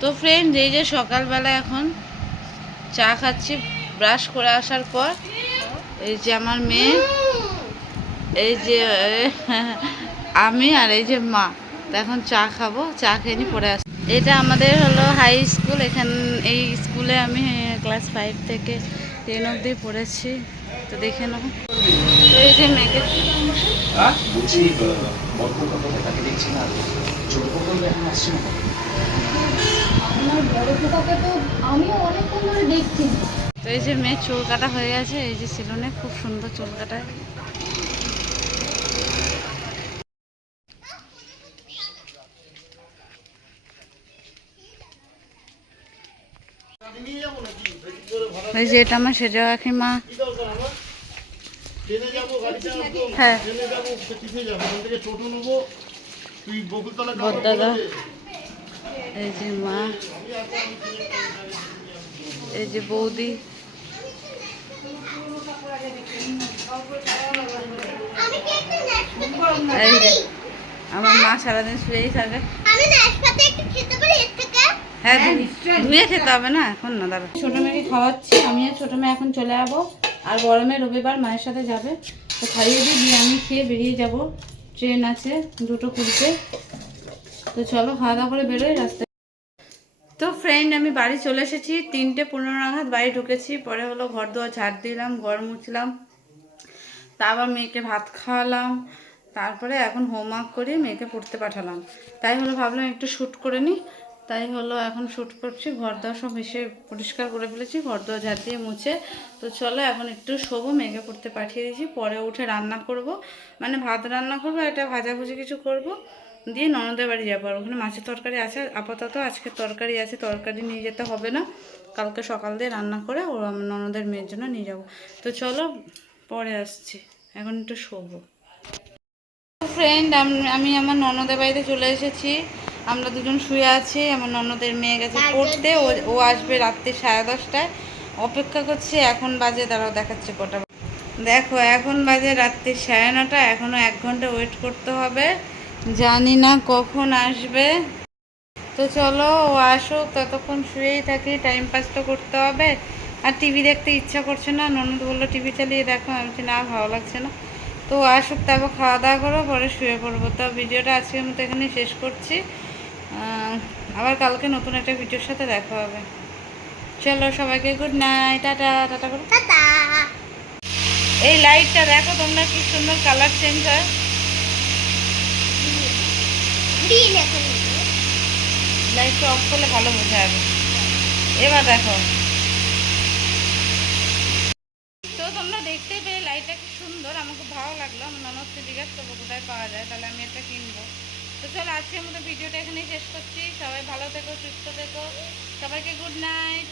তো ফ্রেন্ড, এই যে সকালবেলা এখন চা খাচ্ছি ব্রাশ করে আসার পর। এই যে আমার মেয়ে, এই যে আমি, আর এই যে মা। তো এখন চা খাবো, চা খেয়ে নি পরে আসি। এটা আমাদের হলো হাই স্কুল। এই স্কুলে আমি ক্লাস 5 থেকে 10 অবধি পড়েছি। তো দেখে নেব। তো এই যে মেয়েকে তো এই যে মেয়ের চুল কাটা হয়ে গেছে, এই যে সেলুনে খুব সুন্দর চুল কাটায়। এই যে এটা আমার সেজা কাকিমা। হ্যাঁ, দাদা, এই যে মা, এই যে বৌদি, এই যে আমার মা সারাদিন শুয়েই থাকে। হ্যাঁ, ধুয়ে খেতে হবে না এখন, না দাদা। ছোটো মেয়েকে খাওয়াচ্ছি আমি, আর ছোটো মেয়ে এখন চলে যাবো। আর বড় মেয়ে রবিবার মায়ের সাথে যাবে, তো খাইয়ে দিয়ে আমি খেয়ে বেরিয়ে যাব। ট্রেন আছে 2:20-তে। তো চলো খাওয়া দাওয়া করে বেরোই রাস্তায়। তো ফ্রেন্ড, আমি বাড়ি চলে এসেছি। 3:15 নাগাদ বাড়ি ঢুকেছি। পরে হলো ঘর দুয়ার ঝাড় দিলাম, ঘর মুছলাম, তারপর মেয়েকে ভাত খাওয়ালাম। তারপরে এখন হোমওয়ার্ক করে মেয়েকে পড়তে পাঠালাম। তাই হলো ভাবলাম একটু শ্যুট করে নিই। তাই হলো এখন শ্যুট করছি। ঘর দোয়া সব এসে পরিষ্কার করে ফেলেছি, ঘর দোয়া ঝাড় দিয়ে মুছে। তো চলো এখন একটু শোবো, মেয়েকে পড়তে পাঠিয়ে দিয়েছি। পরে উঠে রান্না করব, মানে ভাত রান্না করবো, একটা ভাজাভুজি কিছু করব, দিয়ে ননদের বাড়ি যাবো। আর ওখানে মাছের তরকারি আছে আপাতত, আজকে তরকারি আছে, তরকারি নিয়ে যেতে হবে না। কালকে সকাল দিয়ে রান্না করে ও আমার ননদের মেয়ের জন্য নিয়ে যাব। তো চলো পরে আসছি, এখন একটু শোবো। ফ্রেন্ড, আমি আমার ননদের বাড়িতে চলে এসেছি। আমরা দুজন শুয়ে আছি। আমার ননদের মেয়ে গেছে পড়তে, ও আসবে রাত্রি 10:30টায়। অপেক্ষা করছি। এখন বাজে, দাঁড়াও দেখাচ্ছে কটা। দেখো এখন বাজে রাত্রি 9:30। এখনও 1 ঘন্টা ওয়েট করতে হবে, জানি না কখন আসবে। তো চলো ও আসুক, ততক্ষণ শুয়েই থাকি, টাইম পাস তো করতে হবে। আর টিভি দেখতে ইচ্ছা করছে না। ননদ বললো টিভি চালিয়ে দেখো, আমি না, ভালো লাগছে না। তো আসুক, তারপর খাওয়া দাওয়া করবো, পরে শুয়ে পড়বো। তো ভিডিওটা আজকের মতো এখানে শেষ করছি। আবার কালকে নতুন একটা ভিডিওর সাথে দেখা হবে। চলো সবাইকে গুড নাইট, টাটা। টাটা করো, টাটা। এই লাইটটা দেখো তোমরা, কি সুন্দর কালার চেঞ্জ হয়। লাইটটা অফ করলে ভালো বোঝা যাবে। এবার দেখো, তো তোমরা দেখতে পেয়ে লাইটটা কি সুন্দর, আমার খুব ভালো লাগলো। আমার ননদকে জিজ্ঞাসা করবো কোথায় পাওয়া যায়, তাহলে আমি এটা কিনবো। তো চলো আজকের মতো ভিডিওটা এখানেই শেষ করছি। সবাই ভালো থেকো, সুস্থ থেকো, সবাইকে গুড নাইট।